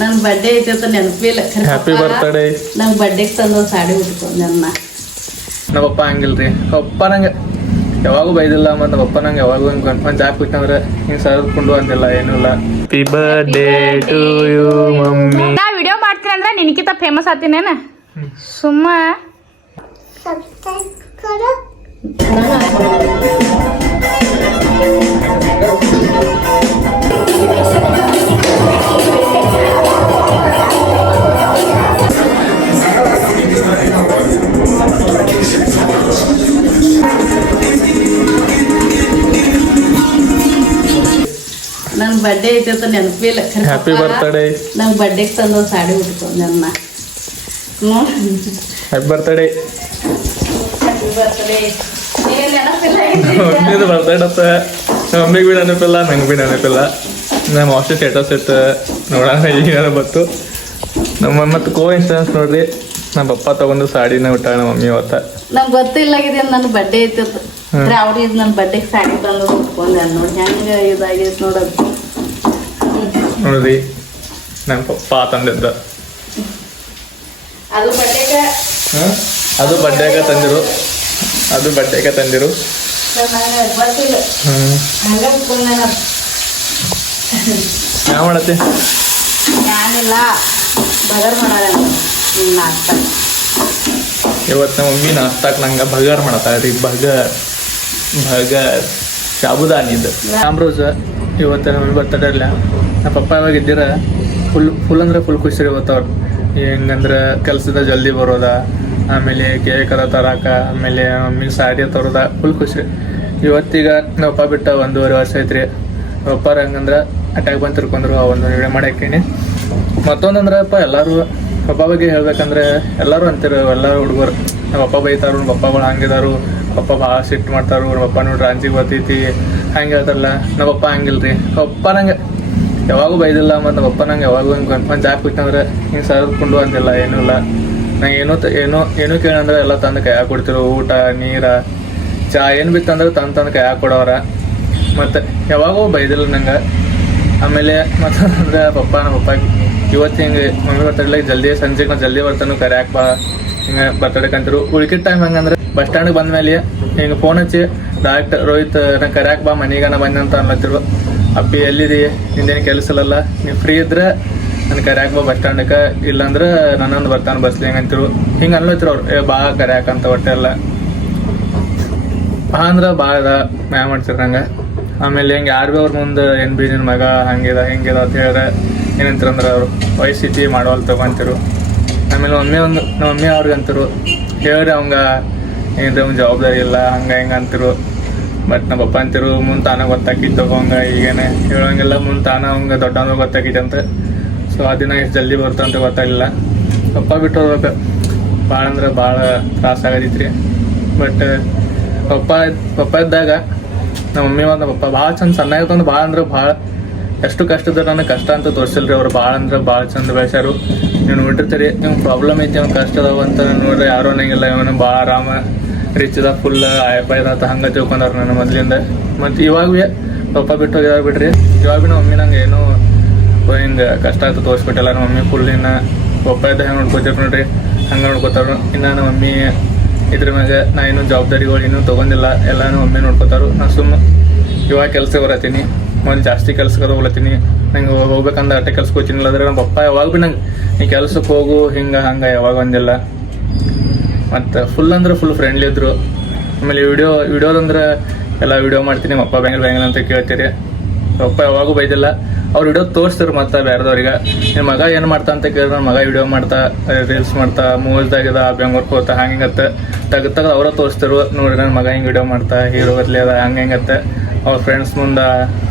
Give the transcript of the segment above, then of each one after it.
ನನ್ನ ಬರ್ಡೇ ಐತೆ ಅಂತ ನೆನಪಿಲ್ಲ. Happy birthday. ನಂಗೆ ಬರ್ಡೇಗೆ ತಂದು ಸಾಡಿ ಉಟ್ಕೊಂಡು ನಮ್ಮ ಪಪ್ಪ ಹಂಗಿಲ್ರಿ. ಪಪ್ಪ ನಂಗೆ ಯಾವಾಗೂ ಬೈದಿಲ್ಲ, ಮತ್ತು ನಮ್ಮ ಪಪ್ಪ ನಂಗೆ ಯಾವಾಗೂ ಹಿಂಗೆ ಗಂಟ್ಕೊಂಡು ಜಾಕ್ ಬಿಟ್ಟಂದ್ರೆ ಹಿಂಗೆ ಸರ್ಕೊಂಡು ಅಂದಿಲ್ಲ, ಏನೂ ಇಲ್ಲ. Happy birthday to you mummy. ನಾ ವಿಡಿಯೋ ಮಾಡ್ತೀನಿ ಅಂದ್ರೆ ನಿನಕಿಂತ ಫೇಮಸ್ ಆತೀನೇನ? ಸುಮ್ಮ ನನ್ನ ಬರ್ಡೇ ಐತೆ ಅಂತ ನೆನಪಿಲ್ಲ. Happy birthday. ನಂಗೆ ಬರ್ಡೇಗೆ ತಂದು ಸಾಡಿ ಉಟ್ಕೊಂಡು ಹ್ಯಾಪಿ ಬರ್ತ್ಡೇ. Happy birthday. ಮಮ್ಮಿದು ಬರ್ತ್ಡೇ ಅತ್ತ. ನಮ್ಮ ಮಮ್ಮಿಗೆ ಭೀ ನೆನಪಿಲ್ಲ, ನಂಗೆ ಭೀ ನೆನಪಿಲ್ಲ. ನಮ್ಮ ಹಾಸ್ಟೆಲ್ ಸ್ಟೇಟಸ್ ಇತ್ತು ನೋಡೋಣ, ಈಗ ಬತ್ತು ನಮ್ಮ ಮತ್ತು ಕೋ ಇನ್ಸಿಡೆನ್ಸ್ ನೋಡ್ರಿ. ನಮ್ಮ ಪಪ್ಪ ತಗೊಂಡು ಸಾಡಿನ ಊಟ ನಮ್ಮ ಮಮ್ಮಿ ಅವತ್ತ. ನಂಗೆ ಗೊತ್ತಿಲ್ಲ ನನ್ನ ಬರ್ಡೇ ಐತೆ ಅಂತ. ಅವ್ರು ಇದು ನನ್ನ ಬರ್ಡೇಗೆ ಸಾಡಿ ತಂದು ಉಟ್ಕೊಂಡೆ ನೋಡಿ ಹೆಂಗೆ ಇದಾಗೈತೆ ನೋಡೋದು. ನೋಡ್ರಿ ನಮ್ಮ ಪಪ್ಪ ತಂದಿದ್ದ. ಅದು ಬರ್ಡೇಗೆ ಅದು ಬರ್ಡೇಗೆ ತಂದಿರು. ಅದು ಬರ್ಡೇಗೆ ತಂದಿರು. ಗೊತ್ತಿಲ್ಲ ಹಂಗೆ ಉಟ್ಕೊಂಡೆ. ಯಾವ ಮಾಡತ್ತೆ? ಏನಿಲ್ಲ ಬಗರ್ ಮಾಡೋಣ ನಾಷ್ಟ. ಇವತ್ತು ನಮ್ಮ ಮಮ್ಮಿ ನಾಷ್ಟಾಕ್ ನಂಗೆ ಬಗರ್ ಮಾಡತ್ತಾರೆ. ಬಗರ್ ಸಾಬುದಾನಿದು ಆಮ್ರೋಸ್. ಇವತ್ತು ನಮ್ಮ ಮಮ್ಮಿ ಬರ್ತಡೇ ಇಲ್ಲ. ನಮ್ಮ ಪಪ್ಪ ಯಾವಾಗ ಇದ್ದೀರ ಫುಲ್ ಅಂದ್ರೆ ಫುಲ್ ಖುಷಿ ಇವತ್ತವ್ರು. ಹೆಂಗಂದ್ರೆ ಕೆಲಸದ ಜಲ್ದಿ ಬರೋದ, ಆಮೇಲೆ ಕೇಕ್ ಅದ ತರಾಕ, ಆಮೇಲೆ ಮಮ್ಮಿಗೆ ಸಾಡಿ ತರೋದ, ಫುಲ್ ಖುಷಿ. ಇವತ್ತೀಗ ನಮ್ಮ ಪಪ್ಪ ಬಿಟ್ಟ 1.5 ವರ್ಷ ಐತ್ರಿ. ಪಪ್ಪಾರ ಹಂಗಂದ್ರೆ ಅಟ್ಯಾಕ್ ಬಂದು ತಿರ್ಕೊಂಡ್ರು. ಆ ಒಂದು ವಿಡಿಯೋ ಮಾಡಾಕೀನಿ. ಮತ್ತೊಂದಂದ್ರಪ್ಪ ಎಲ್ಲರೂ ಪಪ್ಪ ಬಗ್ಗೆ ಹೇಳ್ಬೇಕಂದ್ರೆ ಎಲ್ಲರೂ ಅಂತಿರು, ಎಲ್ಲರೂ ಹುಡುಗರು ನಮ್ಮ ಪಪ್ಪ ಬೈತಾರು, ನಮ್ಮ ಪಪ್ಪಗಳು ಹಂಗಿದಾರು, ಪಪ್ಪ ಭಾಳ ಸಿಟ್ಟು ಮಾಡ್ತಾರು, ನಮ್ಮ ಪಪ್ಪ ನೋಡ್ರಿ ಅಂಜಿಗೆ ಬರ್ತೈತಿ ಹಂಗೆ ಹೇಳ್ತಾರಲ್ಲ. ನಮ್ಮ ಪಪ್ಪ ಹಂಗಿಲ್ರಿ. ಪಪ್ಪ ನಂಗೆ ಯಾವಾಗೂ ಬೈದಿಲ್ಲ, ಮತ್ತು ನಮ್ಮ ಪಪ್ಪ ನಂಗೆ ಯಾವಾಗೂ ಹಿಂಗೆ ಗಂಟ್ಕೊಂಡು ಜಾಕ್ ಬಿಟ್ಟಂದ್ರೆ ಹಿಂಗೆ ಸರ್ಕೊಂಡು ಅಂದಿಲ್ಲ, ಏನೂ ಇಲ್ಲ. ನಂಗೆ ಏನೂ ಕೇಳಂದ್ರೆ ಎಲ್ಲ ತಂದು ಕೈಯಾಗ ಕೊಡ್ತಿರು. ಊಟ, ನೀರು, ಚಾ ಏನು ಬಿತ್ತಂದ್ರೆ ತಂದು ಕೈಯಾಗ ಕೊಡೋರ. ಮತ್ತು ಯಾವಾಗೂ ಬೈದಿಲ್ಲ ನಂಗೆ. ಆಮೇಲೆ ಮತ್ತಂದ್ರೆ ನಮ್ಮ ಪಪ್ಪ ಇವತ್ತು ಹಿಂಗೆ ಮಮ್ಮಿ ಬರ್ತಡೇ ಜಲ್ದಿ ಸಂಜೆಗೆ ನಾವು ಜಲ್ದಿ ಬರ್ತಾನು ಕರ್ಯಾಕೆ ಬಾ ಹಿಂಗೆ ಬರ್ತಡೇ ಕಂತಿರು. ಉಳ್ಕಿದ ಟೈಮ್ ಹಂಗಂದ್ರೆ ಬಸ್ ಸ್ಟ್ಯಾಂಡ್ಗೆ ಬಂದ್ಮೇಲೆ ಹಿಂಗೆ ಫೋನ್ ಹಚ್ಚಿ ಡೈರೆಕ್ಟ್ ರೋಹಿತ್ ನಂಗೆ ಕರ್ಯಾಕೆ ಬಾ ಮನೆಗೆ ನಾ ಬಂದೆ ಅಂತ ಅನ್ಲತ್ತಿರು. ಅಪ್ಪಿ ಎಲ್ಲಿದಿ, ನಿಂದೇನು ಕೆಲಸ ಇಲ್ಲಲ್ಲ, ನೀವು ಫ್ರೀ ಇದ್ರೆ ನನ್ನ ಕರ್ಯಾಕೆ ಬಾ ಬಸ್ ಸ್ಟ್ಯಾಂಡಕ್ಕೆ, ಇಲ್ಲಾಂದ್ರೆ ನನ್ನೊಂದು ಬರ್ತಾನೆ ಬಸ್ಲಿ ಹೆಂಗೆ ಅಂತಿರು. ಹಿಂಗೆ ಅನ್ಲತ್ತಿರು ಅವ್ರು ಬಾ ಕರ್ಯಾಕ ಅಂತ. ಹೊಟ್ಟೆ ಎಲ್ಲ ಬಾ ಅಂದ್ರೆ ಭಾಳ ಮ್ಯಾ ಮಾಡ್ತಿರು ನಂಗೆ. ಆಮೇಲೆ ಹಿಂಗೆ ಯಾರು ಭೀ ಅವ್ರ ಮುಂದೆ ಏನು ಭೀ ನಿನ್ನ ಮಗ ಹಂಗಿದ ಹಿಂಗಿದ ಅಂತ ಹೇಳಿದ್ರೆ ಏನಂತಾರಂದ್ರೆ ಅವರು ವಯಸ್ಸಿತಿ ಮಾಡೋಲ್ ತಗೊಂತಿರು. ಆಮೇಲೆ ನಮ್ಮ ಮಮ್ಮಿ ಅವ್ರಿಗೆ ಅಂತಿರು ಹೇಳ್ರಿ ಅವಂಗ ಏನ್ರಿ ಅವ್ನ ಜವಾಬ್ದಾರಿ ಇಲ್ಲ ಹಂಗೆ ಹಿಂಗೆ ಅಂತಿರು. ಬಟ್ ನಮ್ಮ ಪಪ್ಪ ಅಂತಿರು ಮುಂದೆ ತಾನ ಗೊತ್ತಾಕಿತ್ತು ತಗೋಂಗ, ಈಗೇನೆ ಹೇಳೋಂಗಿಲ್ಲ, ಮುಂದೆ ತಾನ ಅವಂಗೆ ದೊಡ್ಡವನು ಗೊತ್ತಾಕಿತ್ತು ಅಂತ. ಸೊ ಆ ದಿನ ಎಷ್ಟು ಜಲ್ದಿ ಬರ್ತಂತ ಗೊತ್ತಾಗಿಲ್ಲ. ಪಪ್ಪ ಬಿಟ್ಟು ಹೋಗ್ಬೇಕು ಭಾಳ ಅಂದ್ರೆ ಭಾಳ ತ್ರಾಸಾಗದಿತ್ತು. ಬಟ್ ಪಪ್ಪ ಇದ್ದಾಗ ನಮ್ಮ ಮಮ್ಮಿ ಮತ್ತು ನಮ್ಮ ಪಪ್ಪ ಭಾಳ ಚಂದ ಸಣ್ಣಾಗಿತ್ತು. ಭಾಳ ಅಂದ್ರೆ ಭಾಳ ಎಷ್ಟು ಕಷ್ಟದ ನನಗೆ ಕಷ್ಟ ಅಂತ ತೋರಿಸಿಲ್ರಿ ಅವ್ರು. ಭಾಳ ಅಂದ್ರೆ ಭಾಳ ಚಂದ ಬೆಳೆಸ್ಯಾರು. ನೀವು ನೋಡಿರ್ತೀರಿ ನಿಮ್ಗೆ ಪ್ರಾಬ್ಲಮ್ ಐತಿ, ಅವ್ನು ಕಷ್ಟ ಅದಾವ ಅಂತ ನೋಡ್ರಿ ಯಾರು ಅನ್ನಂಗಿಲ್ಲ. ಇವನು ಭಾಳ ಆರಾಮ ರಿಚ್ ಅದ, ಫುಲ್ ಆಯಪ್ಪ ಹಂಗೆ ತಿಳ್ಕೊಂಡವ್ರು ನನ್ನ ಮೊದಲಿಂದ. ಮತ್ತು ಇವಾಗ ಭೀ ಪಪ್ಪ ಬಿಟ್ಟು ಹೋಗಿದಾಗ ಬಿಡ್ರಿ, ಇವಾಗ ಭೀ ನಮ್ಮ ಮಮ್ಮಿ ನಂಗೆ ಏನೂ ಹಿಂಗೆ ಕಷ್ಟ ಅಂತ ತೋರಿಸ್ಬಿಟ್ಟಿಲ್ಲ. ನಮ್ಮ ಮಮ್ಮಿ ಫುಲ್ ಇನ್ನು ಪಪ್ಪ ಇದ್ದ ಹೆಂಗೆ ನೋಡ್ಕೊತೀರಿ ನೋಡ್ರಿ ಹಂಗೆ ನೋಡ್ಕೊತಾರು. ಇನ್ನು ನಮ್ಮ ಮಮ್ಮಿ ಇದ್ರ ಮ್ಯಾಗ ನಾ ಇನ್ನೂ ಜವಾಬ್ದಾರಿಗಳು ಇನ್ನೂ ತೊಗೊಂಡಿಲ್ಲ, ಎಲ್ಲ ನಮ್ಮ ಮಮ್ಮಿ ನೋಡ್ಕೊತಾರು. ನಾನು ಸುಮ್ಮನೆ ಇವಾಗ ಕೆಲಸ ಬರತ್ತೀನಿ, ಒಂದು ಜಾಸ್ತಿ ಕೆಲ್ಸಕ್ಕೆ ಹೋಗ್ಲತ್ತೀನಿ. ನಂಗೆ ಹೋಗ್ಬೇಕಂದ್ರೆ ಅಟ್ಟೆ ಕೆಲ್ಸಕ್ಕೆ ಹೋಗ್ತೀನಿಲ್ಲ. ಅಂದ್ರೆ ನಮ್ಮ ಪಪ್ಪ ಯಾವಾಗ ಭೀ ನಂಗೆ ನೀ ಕೆಲ್ಸಕ್ಕೆ ಹೋಗು ಹಿಂಗೆ ಹಂಗೆ ಯಾವಾಗ ಒಂದಿಲ್ಲ. ಮತ್ತು ಫುಲ್ ಅಂದ್ರೆ ಫುಲ್ ಫ್ರೆಂಡ್ಲಿ ಇದ್ರು. ಆಮೇಲೆ ವಿಡಿಯೋದಂದ್ರೆ ಎಲ್ಲ ವಿಡಿಯೋ ಮಾಡ್ತೀನಿ. ನಮ್ಮ ಅಪ್ಪ ಬ್ಯಾಂಗಲ್ ಅಂತ ಕೇಳ್ತೀರಿ. ಪಪ್ಪ ಯಾವಾಗೂ ಬೈದಿಲ್ಲ. ಅವ್ರು ವಿಡಿಯೋ ತೋರಿಸ್ತಾರೆ ಮತ್ತು ಬೇರೆದವ್ರಿಗೆ ನಿಮ್ಮ ಮಗ ಏನು ಮಾಡ್ತಾ ಅಂತ ಕೇಳಿದ್ರೆ ನನ್ನ ಮಗ ವಿಡಿಯೋ ಮಾಡ್ತಾ ರೀಲ್ಸ್ ಮಾಡ್ತಾ ಮೂವೀಸ್ದಾಗಿದ ಬೆಂಗ್ಳೂರ್ಗೆ ಹೋಗ್ತಾ ಹಂಗೆ ಹಿಂಗತ್ತೆ ತೆಗೆದು ಅವರ ತೋರಿಸ್ತಿರು. ನೋಡ್ರಿ ನನ್ನ ಮಗ ಹಿಂಗೆ ವಿಡಿಯೋ ಮಾಡ್ತಾ ಹೀರೋ ಬರಲಿ ಅದ ಹಂಗೆ ಹಿಂಗತ್ತೆ ಅವ್ರ ಫ್ರೆಂಡ್ಸ್ ಮುಂದೆ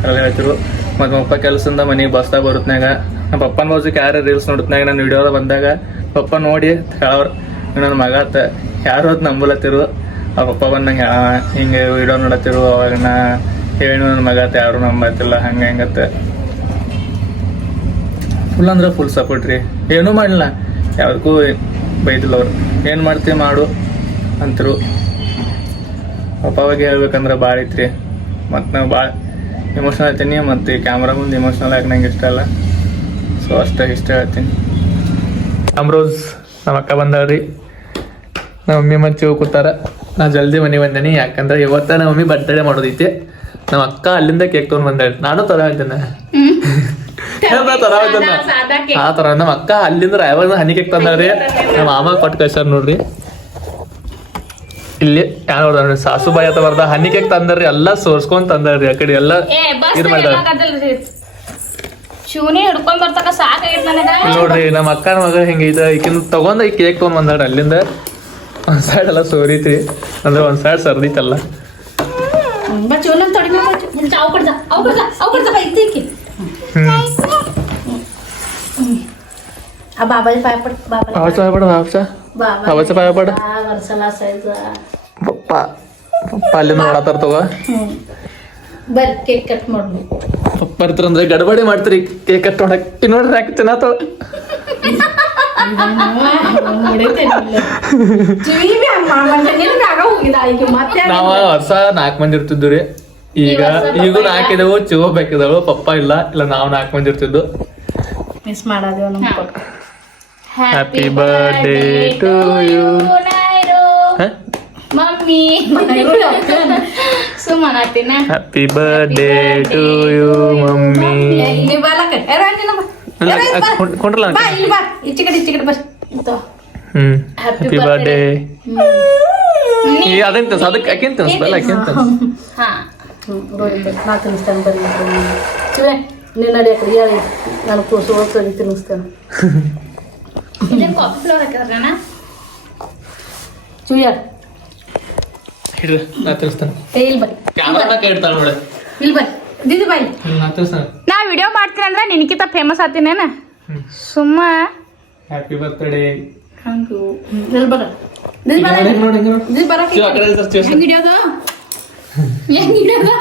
ಎಲ್ಲ ಹೇಳ್ತಿರು. ಮತ್ತು ನಮ್ಮ ಪಪ್ಪ ಕೆಲಸದಿಂದ ಮನೆಗೆ ಬಸ್ದಾಗ ಬರುತ್ತನಾಗ ನಮ್ಮ ಪಪ್ಪನ ಬಾಜುಕ್ಕೆ ಯಾರು ರೀಲ್ಸ್ ನೋಡುತ್ತನಾಗ ನಾನು ವಿಡಿಯೋದ ಬಂದಾಗ ಪಪ್ಪ ನೋಡಿ ಹೇಳೋರು ನನ್ನ ಮಗ ಅತ್ತ ಯಾರು ಅದು ನಂಬಲತ್ತಿರು. ಆ ಪಪ್ಪ ಬಂದಂಗೆ ಹಿಂಗೆ ವಿಡಿಯೋ ನೋಡತ್ತಿರು. ಅವಾಗ ನಾ ಹೇಳಿ ನನ್ನ ಮಗ ಅತ್ತ ಯಾರು ನಂಬತ್ತಿಲ್ಲ ಹಂಗೆ ಹಿಂಗತ್ತೆ. ಫುಲ್ ಅಂದ್ರೆ ಫುಲ್ ಸಪೋರ್ಟ್ ರೀ. ಏನೂ ಮಾಡಲಿಲ್ಲ, ಯಾವುದಕ್ಕೂ ಬೈದಿಲ್ಲ ಅವ್ರು. ಏನು ಮಾಡ್ತೀವಿ ಮಾಡು ಅಂತರು. ಪಪ್ಪ ಬಗ್ಗೆ ಹೇಳ್ಬೇಕಂದ್ರೆ ಭಾಳ ಐತ್ರಿ. ಮತ್ತು ನಾವು ಭಾಳ ಇಮೋಷ್ನಲ್ ಆಗ್ತೀನಿ. ಮತ್ತು ಕ್ಯಾಮ್ರಾ ಮುಂದೆ ಇಮೋಷ್ನಲ್ ಆಗಿ ನಂಗೆ ಇಷ್ಟ ಅಲ್ಲ. ಸೊ ಅಷ್ಟೇ ಇಷ್ಟ ಹೇಳ್ತೀನಿ. ಅಮ್ರೋಸ್ ನಮ್ಮ ಅಕ್ಕ ಬಂದಾಳ್ರಿ, ನಮ್ಮ ಮಮ್ಮಿ ಮತ್ತು ಕೂತಾರ. ನಾ ಜಲ್ದಿ ಮನೆ ಬಂದೇನಿ, ಯಾಕಂದ್ರೆ ಇವತ್ತ ನಮ್ಮ ಮಮ್ಮಿ ಬರ್ತಡೇ ಮಾಡೋದೈತಿ. ನಮ್ಮ ಅಕ್ಕ ಅಲ್ಲಿಂದ ಕೇಕ್ ತೊಗೊಂಡು ಬಂದಾಳಿ, ನಾನು ತರಾಯ್ತೇನೆ ಆ ತರ. ನಮ್ಮ ಅಕ್ಕ ಅಲ್ಲಿಂದ ರಾಯಬಾಗ ಹನಿ ಕೇಕ್ ತಂದಾಳ್ರಿ, ನಮ್ಮ ಮಾಮ ಕೊಟ್ಟು ಕಳ್ಸಾರ ನೋಡ್ರಿ. ಇಲ್ಲಿ ಯಾರು ನೋಡ್ರಿ ಸಾಸುಬಾಯಿ ಅಂತ ಬರ್ದ ಹನಿ ಕೇಕ್ ತಂದಾರ್ರಿ, ಎಲ್ಲ ಸೋರ್ಸ್ಕೊಂಡ್ ತಂದಾರ್ರಿ. ಆ ಕಡೆ ಎಲ್ಲ ಇದು ಮಾಡ್ದಾರ ಶಿವನೇ ಹಿಡ್ಕೊಂಡ್ ಬರ್ತಕ ಸಾಕಾಗೈತ್ ನನಗ. ನೋಡ್ರಿ ನಮ್ಮ ಅಕ್ಕನ ಮಗ ಹಿಂಗೈತ, ಈಕಿನ ತಗೊಂಡ ಈ ಕೇಕ್ ತೊಗೊಂಡ್ ಬಂದಾಳ. ಅಲ್ಲಿಂದ ಒಂದ್ ಸೈಡ್ ಎಲ್ಲ ಸೋರಿತ್ರಿ, ಅಂದ್ರೆ ಒಂದ್ ಸೈಡ್ ಸರ್ದಿತ್ತಲ್ಲ. बाबाचे पाय पड, बाबाचा पाय पड, बाबाचा पाय पड. वर्षाला असायचा. पप्पा पप्पा ಅಲ್ಲಿಂದ ನೋಡತ್ತಾರ ತಗೋ. ಬರ್ರಿ ಕೇಕ್ ಕಟ್ ಮಾಡ್ರಿ. ಪಪ್ಪ ಇರ್ತಾರಂದ್ರೆ ಗಡಬಡಿ ಮಾಡ್ತೀರಿ ಕೇಕ್ ಕಟ್ ಮಾಡಕ್. ನೋಡ್ರಿ ಹಾಕ್ತೇನ ನಾವ ವರ್ಷ 4 ಮಂದಿ ಇರ್ತಿದ್ವಿ. ಈಗ 4 ಇದಾವು, ಚಿವ ಬೇಕಿದಾಳು. ಪಪ್ಪ ಇಲ್ಲ ನಾವು 4 ಮಂದಿ ಇರ್ತಿದ್ದು. ಮಿಸ್ ಮಾಡೋದೇವ ನಮ್ಮ happy birthday to you mummy ಸುಮ್ಮನಾಗ್ತೀನ. Happy birthday to you mummy. ಕೊಂಡ್ರಲ್ಲ ಹ್ಯಾಪಿ ಬರ್ಡೇ. ಅದಂತ ಅದಕ್ಕೆ ಅಕ್ಕಿಂತ ಅನ್ಸ್ಬಲ್ಲ, ಅಕ್ಕಿಂತ ನಾ ತಿನ್ನಿಸ್ತಾನೆ. ಬರ್ರಿ ಚಿವೆ ನೀನು ನಡಿ ಅಕಡೆ ಹೇಳಿ, ನಾನು ಕೂಸು ಹೋಗ್ತಾನೆ ತಿನ್ನಿಸ್ತೇನೆ. ಕಾಫಿ ಫ್ಲವರ್ ಹಾಕಿದ್ರಣ್ಣ ಚಿವಿಯ ಹಿಡ್ರಿ, ನಾ ತಿನ್ನಿಸ್ತಾನೆ. ಇಲ್ಲಿ ಬರ್ರಿ, ಕ್ಯಾಮ್ರಾ ಕೇಳ್ತಾಳ ನೋಡಿ. ಇಲ್ಲಿ ಬರ್ರಿ ದೀದಿ ಬಾಯಿ. ನಾ ತಿನ್ನಿಸ್ತಾನೆ. ನಾ ವಿಡಿಯೋ ಮಾಡ್ತೀನಿ ಅಂದ್ರೆ ನಿನಕಿತ ಫೇಮಸ್ ಆತೀನೇನ ಸುಮ್ಮ. Happy birthday. ಹಂಗು ಇಲ್ಲಿ ಬರ್ರಿ ದೀದಿ ಬರ ದೀದಿ ಬರ. ಹೆಂಗ್ ಹಿಡಿಯೋದ ಹೆಂಗ್ ಹಿಡಿಯೋದ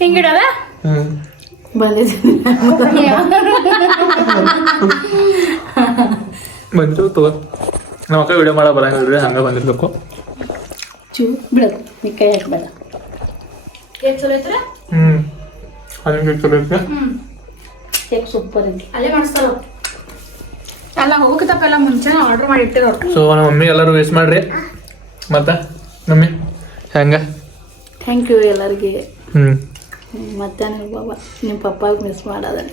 ಹೆಂಗ್ ಹಿಡಿಯೋದ ಬಂದಿದ್ದೀನಿ ಬಂದಿರು ತಗೋ. ನಮ್ಮ ಅಕ್ಕ ವಿಡಿಯೋ ಮಾಡೋ ಬರಂಗಿಲ್ರಿ, ಹಂಗ ಬಂದಿರ್ಬೇಕು. ಚೂ ಬಿಡೋದು ನೀ ಕೈ ಹಾಕ್ಬೇಡ. ಕೇಕ್ ಚಲೋ ಐತ್ರ. ಅದಕ್ಕೆ ಚಲೋ ಐತೆ. ಕೇಕ್ ಸೂಪರ್ ಐತಿ. ಅಲ್ಲೇ ಮಾಡಿಸ್ತಾರ ಎಲ್ಲ ಹೋಗಕ್ಕಿತ್ತಪ್ಪ, ಎಲ್ಲ ಮುಂಚೆ ಆರ್ಡರ್ ಮಾಡಿ ಇಟ್ಟಿರೋರು. ಸೊ ನಮ್ಮ ಮಮ್ಮಿ ಎಲ್ಲರೂ ವೇಸ್ಟ್ ಮಾಡ್ರಿ. ಮತ್ತೆ ಮಮ್ಮಿ ಹೆಂಗ? ಥ್ಯಾಂಕ್ ಯು ಎಲ್ಲರಿಗೆ. ಮತ್ತೆ ಬಾಬಾ ನಿಮ್ಮ ಪಪ್ಪಾಗ ಮಿಸ್ ಮಾಡೋದನ್ನ.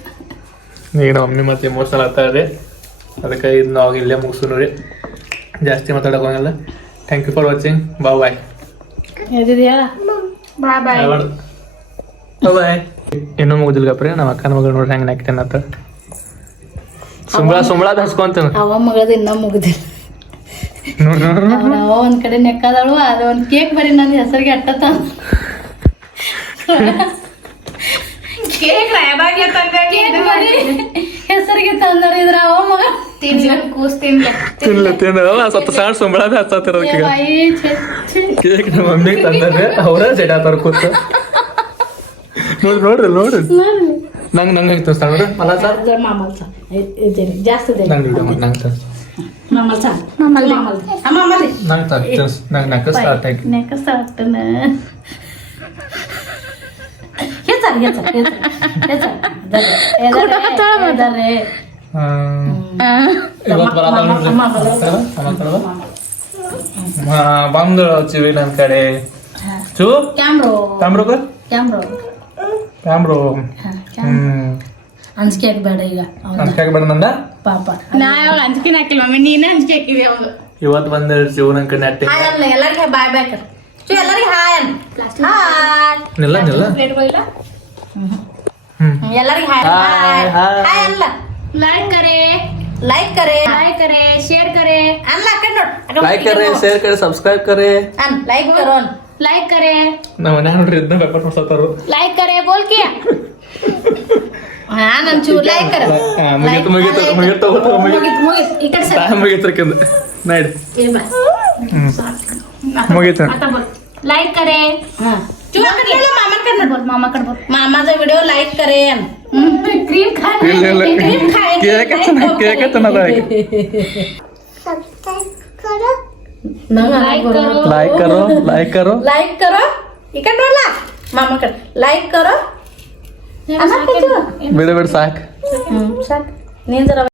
ಈಗ ನಮ್ಮ ಮಮ್ಮಿ ಮತ್ತೆ ಎಮೋಷನಲ್ ಆಗ್ತಾ ಇದೆ, ಅದಕ್ಕೆ ಇದು ನಾವು ಇಲ್ಲೇ ಮುಗಿಸು ನೋಡಿ, ಜಾಸ್ತಿ ಮಾತಾಡೋಕೆ ಹೋಗಲ್ಲ. Thank you for watching. Bye ಎದಿದ್ಯಾ? Bye bye bye. ಇನ್ನೂ ಮುಗಿದಿಲ್ಲ ಗಪ್ರಿ, ನಮ್ಮ ಅಕ್ಕನ ಮಗಳು ನೋಡ್ರಿ ಹೆಂಗೆ ನಾಕ್ತೇನೆ ಅಂತ ಸುಂಬಳ ಹಸ್ಕೊಂತೇನೆ. ಅವ ಮಗಳದ ಇನ್ನೂ ಮುಗಿದಿಲ್ಲ. ಅವ ಒಂದ್ ಕಡೆ ನೆಕ್ಕದಳು, ಅದು ಒಂದು ಕೇಕ್ ಬರೀ ನನ್ನ ಹೆಸರಿಗೆ ಅಟ್ಟತ್ತ. ಕೇಕ್ ರಾಯಬಾಗಿ ಹೆಸರಿಗೆ ತಂದರಿದ್ರ ಅವ ಮಗ ಕೂಸ್ತೀನಿ ಸ್ವಲ್ಪ ಸಣ್ಣ ಸುಂಬಳ ಹಚ್ಚತ್ತಿರೋದಕ್ಕೆ ಕೇಕ್ ನಮ್ಮ ಮಮ್ಮಿಗೆ ತಂದ್ರೆ ಅವರ ಜಡಾತಾರ ಕೂತ. ನೋಡ್ರಿ ನಂಗೆ ಹೆಂಗೆ ತೋರಿಸ್ತಾ ನೋಡ್ರಿ. ಮಲ್ಲ ಸರ್ ಮಾಮಲ್ ಸರ್ ಜಾಸ್ತಿ ನಂಗೆ ವಿಡಿಯೋ ಮಾಡಿ ನಂಗೆ ತೋರಿಸ್. ಮಾಮಲ್ ಸರ್ ನಂಗೆ ನಕ್ಕ ಸ್ಟಾರ್ಟ್ ಆಗಿ ನೆಕ್ಸ್ಟ್ ಆಗ್ತಾನ. ಬಂದು ಚಿವಿ ನನ್ನ ಕಡೆ ಚೂ ಕ್ಯಾಮ್ರೋ ಅಂಜಿಕೆ ಬೇಡ ಈಗ ಅಂಜಿಕೆ ಬೇಡ ನಂದ ಪಾಪ. ನಾ ಅವಳು ಅಂಜಿಕೆ ಹಾಕಿಲ್ಲ ಮಮ್ಮಿ, ನೀನೇ ಅಂಜಿಕೆ ಹಾಕಿದ್ವಿ ಅವಳು. ಇವತ್ತು ಬಂದ ಶಿವ ನನ್ನ ಕಡೆ ನೆಟ್ಟಿಂಗ್ ಎಲ್ಲರಿಗೆ ಬಾಯ್ ಬಾಯ್ ಎಲ್ಲರಿಗೆ ಹಾಯ್ ನಿಲ್ಲ ಪ್ಲೇಟ್ ಹೋಗಿಲ್ಲ. ಎಲ್ಲರಿಗೆ ಹಾಯ್ ಹಾಯ್ ಅಲ್ಲ. लाइक करे लाइक करे शेयर करे अल्लाह कर नोट लाइक करे शेयर करे सब्सक्राइब करे अन लाइक करो लाइक करे ನಮ್ಮ ಮನೆ ನೋಡ್ರಿ ಇದನ್ನ ಪೇಪರ್ ಮಾಡ್ಸತ್ತಾರು. लाइक करे बोल के हां ನಾನು ಚೂ लाइक कर ಮುಗಿತು ಈ ಕಡೆ ಸರ್ ಮುಗಿತ್ರಕಿಂದ ನಡಿ ಏ ಬಾ ಮುಗಿತು. लाइक करे हां चू कर लो मामा कर बोल मामा का वीडियो लाइक करे क्रीम खा क्रीम खाए ಕೇಕ್ ತನದ लाइक करो इकड़ बोला मामा कर लाइक करो ಬಿಡ ಸಾಕು. ಸಾಕು ನೀನ್ ಜರ